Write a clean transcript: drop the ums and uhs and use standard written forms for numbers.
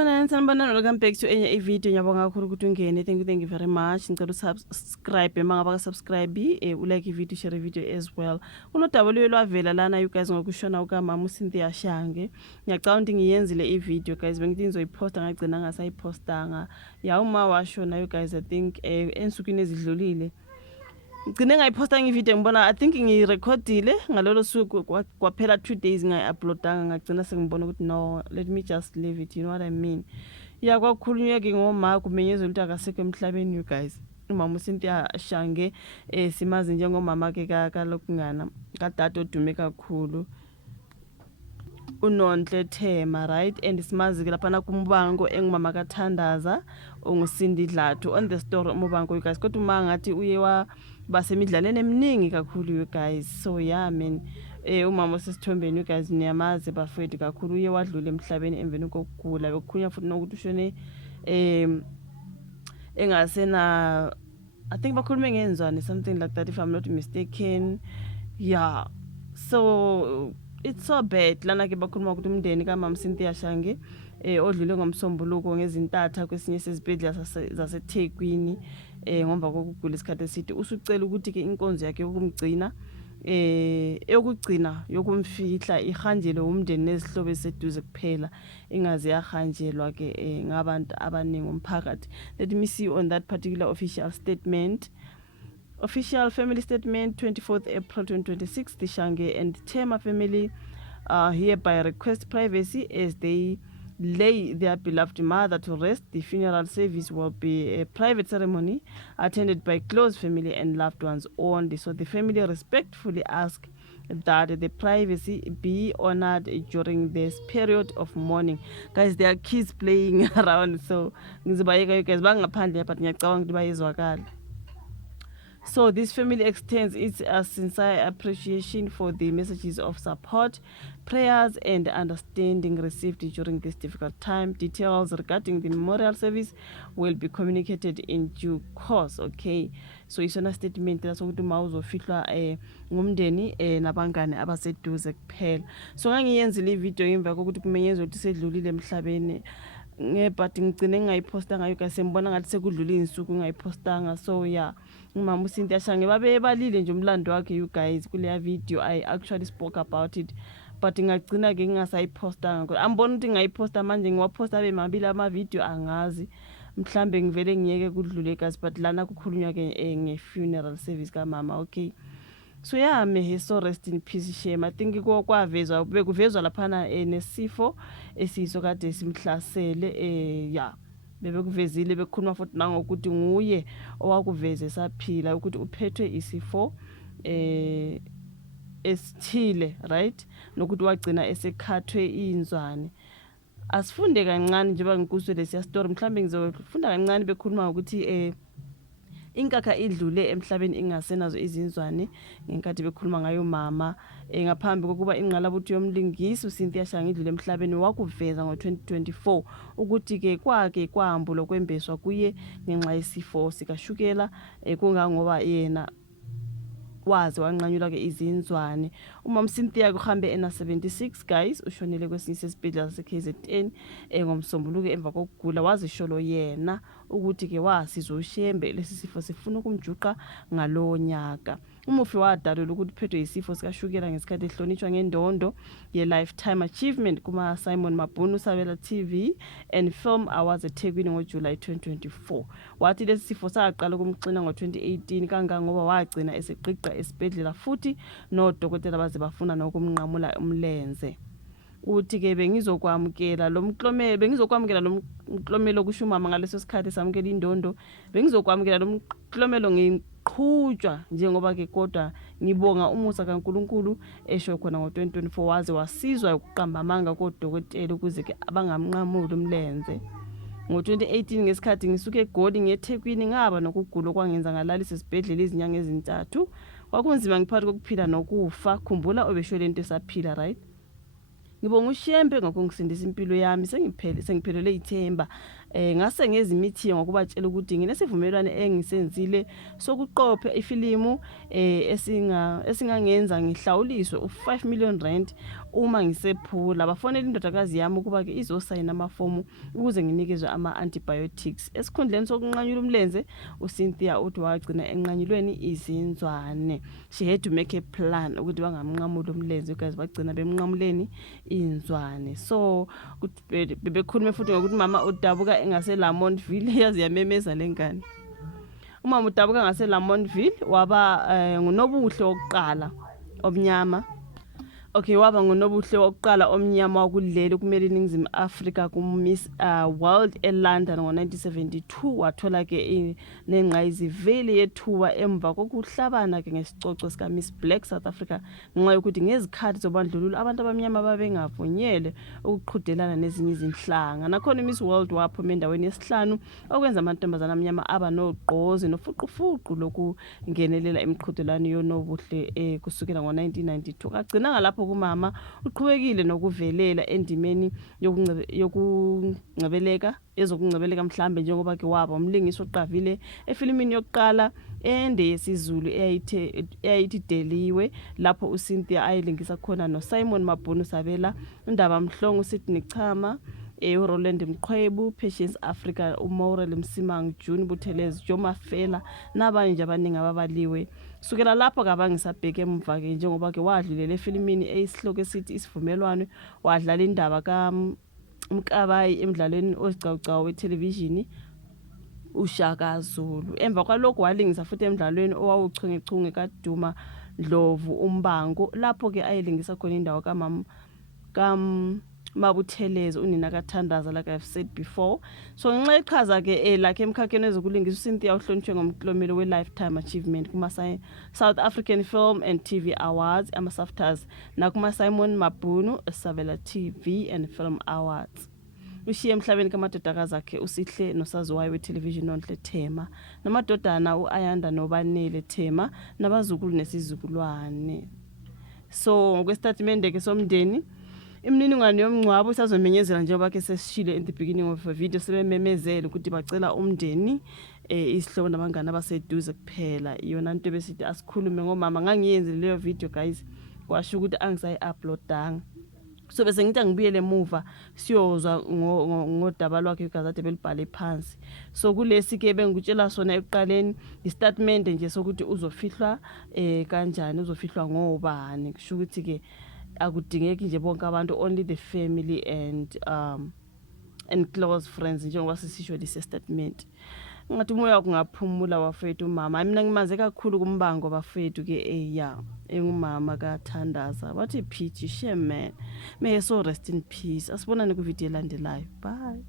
Sanibonani, welcome back to enye ivideo. Ngiyabonga kakhulu ukuthi ungene. Thank you very much. Ngicela usubscribe mangaba subscribe ulike ivideo, share ivideo as well. Unodabule lwavela lana you guys ngokushona ukaMama uCynthia Shange. Ngiyacabanga ukuthi ngiyenzile ivideo guys, bengithi ngizoyiposta ngagcina ngasayipostanga. Ya uma washona you guys, I think ensukwini ezidlulile. Ngcine ngayiposta ngivideo ngibona I think ngirecordile ngalolo suku kwaphela 2 days ngayi-uploadanga ngagcina sengibona ukuthi no, let me just leave it, you know what I mean. Ya kwakhulunywa ke ngoma kumenyezwe ukuthi akasekho emhlabeni you guys. uMama uCynthia Shange simazi njengomama ke kalokungana kadade odume kakhulu uNonhle Thema, right? And simazi ke lapha na kumbango engumama kaThandaza onguSindi Dlathu on the story umbango you guys, kodwa uma ngathi uye wa basemidlalweni eminingi kakhulu you guys. So yeah man, umama osesithombeni you guys niyamazi bafethu kakhulu, uye wadlula emhlabeni emveni kokugula bekukhunya futhi nokuthi ushone engasena, I think bakhulume ngenzwane something like that if I'm not mistaken. Yeah, so it's so bad lana ke bakhuluma ukuthi umndeni kaMama Cynthia Shange odlule ngomsombuluko ngezintatha kwesinye sezibhedlela zaseThekwini ngomba kokugula isikhathi eside. Usucela ukuthi ke inkonzo yakhe yokumgcina eyokugcina yokumfihla ihanjelwe umndeni nezihlobo eseduze kuphela, ingaze yahanjelwa ke ngabantu abaningi umphakathi. Let me see on that particular official statement. Official family statement, 24th April 2026. The Shange and Thema family hereby request privacy as they lay their beloved mother to rest. The funeral service will be a private ceremony attended by close family and loved ones only. So the family respectfully ask that the privacy be honored during this period of mourning. Guys, there are kids playing around, so ngizobayeka you guys bangaphandle but ngiyacabanga ukuthi bayezwakala. So this family extends its sincere appreciation for the messages of support, prayers and understanding received during this difficult time. Details regarding the memorial service will be communicated in due course. Okay, so isona statement lasokuthi mawuzofihlwa ngumndeni nabangane abaseduze kuphela. So ngangiyenzile ivideo emva kokuthi kumenyezwe ukuthi sedlulile emhlabeni but ngicine ngayipostanga you guys, sembona ngathi sekudlula insuku ngayipostanga. So yeah, uMama uCynthia Shange balile nje umlando wakhe you guys. Kule video I actually spoke about it but ngagcina ke ngingasayipostanga kodwa ambona ukuthi ngayiposta manje ngiwaposta abe mabili ama video angazi mhlambe ngivele ngiyeke kudlule guys, but lana kukhulunywa ke nge-funeral service kaMama. Okay, so yeah, may he so rest in peace shame. I think kwavezwa bekuvezwa laphana nesifo esiso kade simhlasele yeah, bebekuvezile bekhuluma futhi nangokuthi nguye owakuveze saphila ukuthi uphethwe isifo esithile, right, nokuthi wagcina esekhathwe inzwane. Asifunde kancane njengoba ngikuswe lesiya story, mhlambe ngizofunda kancane bekhuluma ukuthi inkakha idlule emhlabeni ingasenazo izinzwane ngenkathi bekhuluma ngayo mama ngaphambi kokuba ingqalabutho yomlingisi uCynthia Shange idlule emhlabeni. Wakuveza ngo-2024 ukuthi ke kwake kwahambula kwembeswa kuye ngenxa yesifo sikashukela kungangoba yena wazi wanqanyulwa ke izinzwane. uMama Cynthia kuhambe ena 76 guys, ushonele kwesinye sesibhedlela saseKZN ngomsombuluko emva kokugula. Wazisholo yena ukuthi ke wasizwa uShembe lesi sifo sifuna ukumjuqa ngalowo nyaka. Umufi wadalula ukuthi uphethwe isifo sikashukela ngesikhathi ehlonishwa ngendondo ye-Lifetime Achievement kuma Simon Mabhunu Sabela TV and Film Awards eThekwini ngoJuly 2024. Wathi lesi sifo saqala ukumxina ngo-2018 kangangoba wagcina eseqiqa esibhedlela futhi nodokotela baze bafuna nokumnqamula umlenze. Uthi ke bengizokwamukela lo mklomelo kusho uMama ngaleso sikhathi samukela indondo, bengizokwamukela lo mklomelo ngiqhutshwa njengoba ke kodwa ngibonga umusa kaNkulunkulu esho khona ngo-2024 waze wasizwa ukuqamba amanga kodokotela ukuze ke abangamnqamuli umlenze. Ngo-2018 ngesikhathi ngisuke eGoli ngeThekwini ngaba nokugula okwangenza ngalalisa esibhedlela izinyanga ezintathu. Kwakunzima ngiphakathi kokuphila nokufa. Khumbula obeshwele into esaphila, right? Ngibonga uShembe ngokungisindisa impilo yami, sengiphelele ithemba ngase ngezi meeting ngokubatshela ukuthi nginesivumelwano engisenzile sokuqopha ifilimu esingangenza ngihlawuliswe u5 million rand uma ngisephula. Bafonela indodakazi yami ukuba ke izosayina amafomu ukuze nginikezwe ama-antibiotics. Esikhundleni sokunqanyula umlenze, uCynthia uthi wagcina enqanyulweni izinzwane. She had to make a plan ukuthi bangamnqamula umlenze because bagcina bemnqamuleni inzwane. So bebekhuluma futhi ngokuthi mama udabuka engaseLamontville, yazi yamemeza lengane. Umama udabuka ngaseLamontville waba ngunobuhle wokuqala omnyama. Okay, waba ngunobuhle wokuqala omnyama wakuleli kumele iNingizimu Afrika ku-Miss World eLondon ngo-1972. Wathola ke nenqayizivele yethuba emva kokuhlabana ke ngesicoco sika Miss Black South Africa ngenxa yokuthi ngezikhathi zobandlululo abantu abamnyama babengavunyelwe ukuqhudelana nezinye izinhlanga. Nakhona Miss World waphuma endaweni yesihlanu okwenza amantombazana amnyama aba nogqozi nofuqufuqu lokungenelela imiqhudelano yonobuhle kusukela ngo-1992. Kagcina ngalapho kumama uqhubekile nokuvelela endimeni yokungcebeleka mhlambe njengoba ke waba umlingisi oqavile efilimini yokuqala ende yesiZulu eyayithi Deliwe, lapho uCynthia ayilingisa khona noSimon Mabhunu Sabela, uNdaba Mhlongo, uSydney Chama, uRoland Mqwebu, Patience Africa, uMaurel Msimang, June Buthelezi, Joma Fela nabanye nje abaningi ababaliwe. Sukela lapho kabangisabheke emva ke njengoba ke wadlulela efilimini eyisihloko esithi Isivumelwano, wadlala indaba kaMkabayi emdlalweni ozicawucawu wethelevishini uShaka Zulu. Emva kwalokho walingisa futhi emdlalweni owawuchungechunge kaDuma Ndlovu Umbango, lapho ke ayilingisa khona indawo Mabuthelezi, unina kaThandaza, like I've said before. So ngenxa yeqhaza ke lakhe emkhakheni wezokulingisa, uCynthia uhlonishwe ngomklomelo we-Lifetime Achievement kuma-South African Film and TV Awards, ama-SAFTAs, nakuma-Simon Mabhunu Sabela TV and Film Awards. Ushiye emhlabeni kamadodakazi akhe uSihle nosaziwayo wethelevishini Nonhle Thema, namadodana uAyanda noBanele Thema, nabazukulu nesizukulwane. So ngokwestatimende ke somndeni, imininingwane yomngcwabo isazomenyezela njengoba ke sesishile in the beginning of a video, sebememezela ukuthi bacela umndeni isihlobo nabangani abaseduze kuphela. Iyona into besithi asikhulume ngomama. Ngangiyenze leyo video guys, kwasho ukuthi angisayi-uploadanga. So bese ngithi angibuyele emuva siyozwa ngodaba lwakhe igazette belibhale phansi. So kulesi ke bengikutshela sona ekuqaleni istatement nje sokuthi uzofihlwa kanjani, uzofihlwa ngobani. Kusho ukuthi ke akudingeki nje bonke abantu, only the family and close friends njengoba sisisho lesi statement. Ngathi umoya kungaphumula wafethu mama. Mina ngimaze kakhulu kumbango bafethu ke engumama kaThandaza. What a pity, shame man. May he so rest in peace. Asibonane ku video elandelayo. Bye.